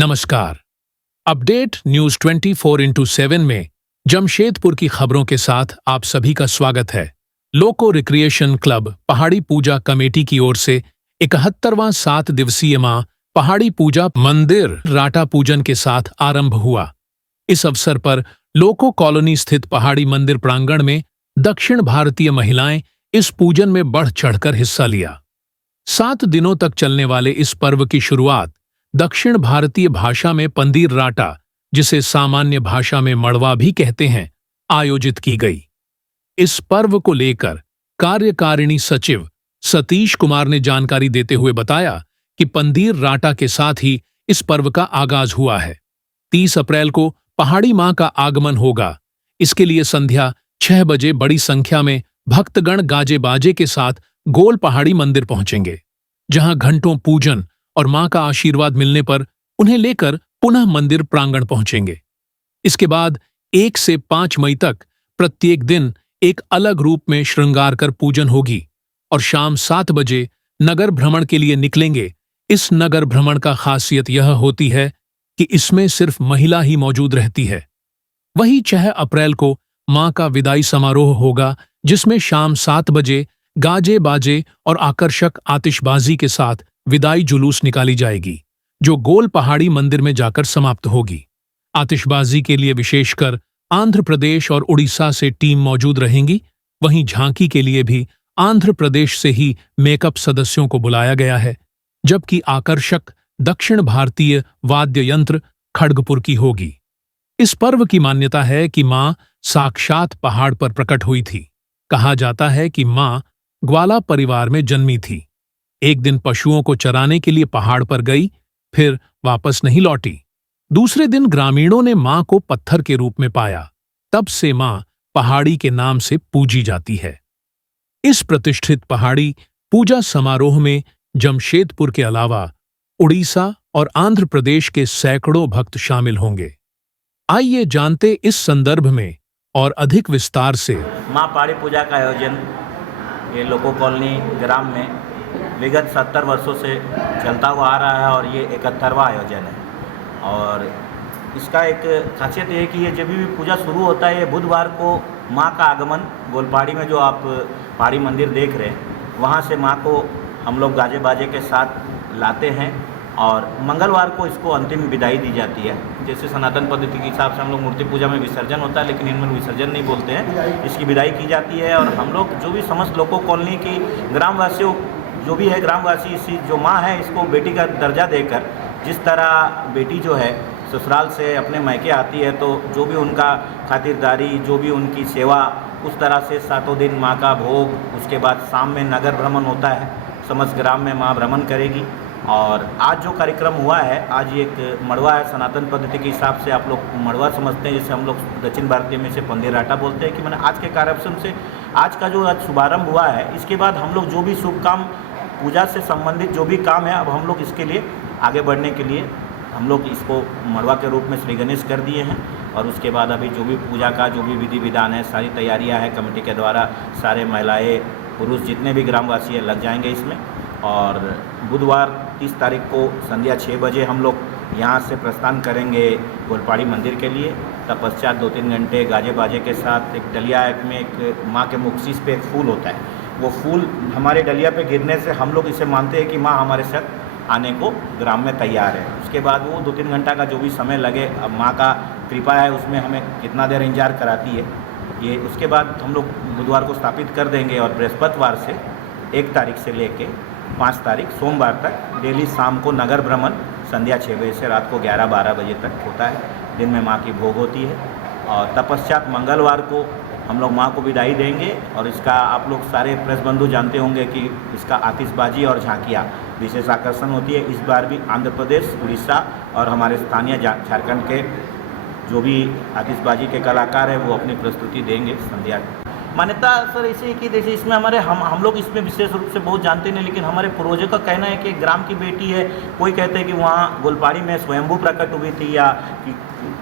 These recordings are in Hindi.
नमस्कार। अपडेट न्यूज 24x7 में जमशेदपुर की खबरों के साथ आप सभी का स्वागत है। लोको रिक्रिएशन क्लब पहाड़ी पूजा कमेटी की ओर से 71वां 7 दिवसीय मां पहाड़ी पूजा मंदिर राटा पूजन के साथ आरंभ हुआ। इस अवसर पर लोको कॉलोनी स्थित पहाड़ी मंदिर प्रांगण में दक्षिण भारतीय महिलाएं इस पूजन में बढ़ चढ़कर हिस्सा लिया। 7 दिनों तक चलने वाले इस पर्व की शुरुआत दक्षिण भारतीय भाषा में पंदीर राटा, जिसे सामान्य भाषा में मड़वा भी कहते हैं, आयोजित की गई। इस पर्व को लेकर कार्यकारिणी सचिव सतीश कुमार ने जानकारी देते हुए बताया कि पंदीर राटा के साथ ही इस पर्व का आगाज हुआ है। 30 अप्रैल को पहाड़ी मां का आगमन होगा। इसके लिए संध्या 6 बजे बड़ी संख्या में भक्तगण गाजे बाजे के साथ गोल पहाड़ी मंदिर पहुंचेंगे, जहां घंटों पूजन और मां का आशीर्वाद मिलने पर उन्हें लेकर पुनः मंदिर प्रांगण पहुंचेंगे। इसके बाद 1 से 5 मई तक प्रत्येक दिन एक अलग रूप में श्रृंगार कर पूजन होगी और शाम 7 बजे नगर भ्रमण के लिए निकलेंगे। इस नगर भ्रमण का खासियत यह होती है कि इसमें सिर्फ महिला ही मौजूद रहती है। वहीं 6 अप्रैल को मां का विदाई समारोह होगा, जिसमें शाम 7 बजे गाजे बाजे और आकर्षक आतिशबाजी के साथ विदाई जुलूस निकाली जाएगी, जो गोल पहाड़ी मंदिर में जाकर समाप्त होगी। आतिशबाजी के लिए विशेषकर आंध्र प्रदेश और उड़ीसा से टीम मौजूद रहेंगी। वहीं झांकी के लिए भी आंध्र प्रदेश से ही मेकअप सदस्यों को बुलाया गया है, जबकि आकर्षक दक्षिण भारतीय वाद्य यंत्र खड़गपुर की होगी। इस पर्व की मान्यता है कि मां साक्षात पहाड़ पर प्रकट हुई थी। कहा जाता है कि मां ग्वाला परिवार में जन्मी थी। एक दिन पशुओं को चराने के लिए पहाड़ पर गई, फिर वापस नहीं लौटी। दूसरे दिन ग्रामीणों ने मां को पत्थर के रूप में पाया। तब से मां पहाड़ी के नाम से पूजी जाती है। इस प्रतिष्ठित पहाड़ी पूजा समारोह में जमशेदपुर के अलावा उड़ीसा और आंध्र प्रदेश के सैकड़ों भक्त शामिल होंगे। आइए जानते इस संदर्भ में और अधिक विस्तार से। मां पहाड़ी पूजा का आयोजन ये लोको कॉलोनी ग्राम में विगत 70 वर्षों से चलता हुआ आ रहा है और ये 71वां आयोजन है। और इसका एक खासियत ये है कि ये जब भी पूजा शुरू होता है, ये बुधवार को मां का आगमन गोलपहाड़ी में, जो आप पहाड़ी मंदिर देख रहे हैं, वहाँ से मां को हम लोग गाजे बाजे के साथ लाते हैं और मंगलवार को इसको अंतिम विदाई दी जाती है। जैसे सनातन पद्धति के हिसाब से हम लोग मूर्ति पूजा में विसर्जन होता है, लेकिन इनमें विसर्जन नहीं बोलते हैं, इसकी विदाई की जाती है। और हम लोग जो भी समस्त लोको कॉलोनी की ग्रामवासियों जो भी है, ग्रामवासी इसी जो माँ है इसको बेटी का दर्जा देकर, जिस तरह बेटी जो है ससुराल से अपने मायके आती है, तो जो भी उनका खातिरदारी, जो भी उनकी सेवा, उस तरह से 7 दिन माँ का भोग, उसके बाद शाम में नगर भ्रमण होता है। समस्त ग्राम में माँ भ्रमण करेगी। और आज जो कार्यक्रम हुआ है, आज एक मड़वा है। सनातन पद्धति के हिसाब से आप लोग मड़वा समझते हैं, जैसे हम लोग दक्षिण भारतीय में से पंदीर राटा बोलते हैं। कि मैंने आज के कार्यक्रम से आज का जो आज शुभारंभ हुआ है, इसके बाद हम लोग जो भी शुभ काम, पूजा से संबंधित जो भी काम है, अब हम लोग इसके लिए आगे बढ़ने के लिए हम लोग इसको मड़वा के रूप में श्री गणेश कर दिए हैं। और उसके बाद अभी जो भी पूजा का जो भी विधि विधान है, सारी तैयारियां हैं कमेटी के द्वारा। सारे महिलाएं पुरुष जितने भी ग्रामवासी हैं लग जाएंगे इसमें। और बुधवार 30 तारीख को संध्या 6 बजे हम लोग यहाँ से प्रस्थान करेंगे गोलपहाड़ी मंदिर के लिए। तत्पश्चात 2-3 घंटे गाजे बाजे के साथ एक डलिया में एक माँ के मुख शीश पे एक फूल होता है, वो फूल हमारे डलिया पे गिरने से हम लोग इसे मानते हैं कि माँ हमारे साथ आने को ग्राम में तैयार है। उसके बाद वो 2-3 घंटा का जो भी समय लगे, अब माँ का कृपा है उसमें हमें कितना देर इंतजार कराती है ये। उसके बाद हम लोग बुधवार को स्थापित कर देंगे और बृहस्पतिवार से 1 तारीख से लेके 5 तारीख सोमवार तक डेली शाम को नगर भ्रमण संध्या 6 बजे से रात को 11-12 बजे तक होता है। दिन में माँ की भोग होती है। और तत्पश्चात मंगलवार को हम लोग माँ को विदाई देंगे। और इसका आप लोग सारे प्रेस बंधु जानते होंगे कि इसका आतिशबाजी और झांकियाँ विशेष आकर्षण होती है। इस बार भी आंध्र प्रदेश, उड़ीसा और हमारे स्थानीय झारखंड के जो भी आतिशबाजी के कलाकार हैं वो अपनी प्रस्तुति देंगे संध्या। मान्यता सर ऐसे है कि जैसे इसमें हमारे हम लोग इसमें विशेष रूप से बहुत जानते नहीं, लेकिन हमारे पूर्वजों का कहना है कि ग्राम की बेटी है। कोई कहते हैं कि वहाँ गोलपहाड़ी में स्वयंभू प्रकट हुई थी, या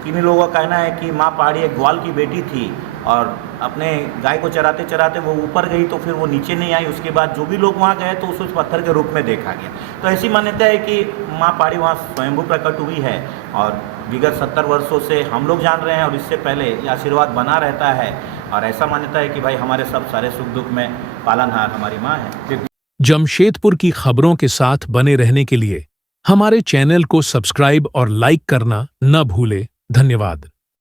किन्हीं लोगों का कहना है कि माँ पहाड़ी एक ग्वाल की बेटी थी। और अपने गाय को चराते चराते वो ऊपर गई तो फिर वो नीचे नहीं आई। उसके बाद जो भी लोग वहाँ गए तो उस पत्थर के रूप में देखा गया। तो ऐसी मान्यता है कि माँ पहाड़ी वहाँ स्वयंभू प्रकट हुई है और विगत 70 वर्षों से हम लोग जान रहे हैं और इससे पहले ये आशीर्वाद बना रहता है। और ऐसा मान्यता है कि भाई हमारे सब सारे सुख दुख में पालनहार हमारी माँ है। जमशेदपुर की खबरों के साथ बने रहने के लिए हमारे चैनल को सब्सक्राइब और लाइक करना न भूले। धन्यवाद।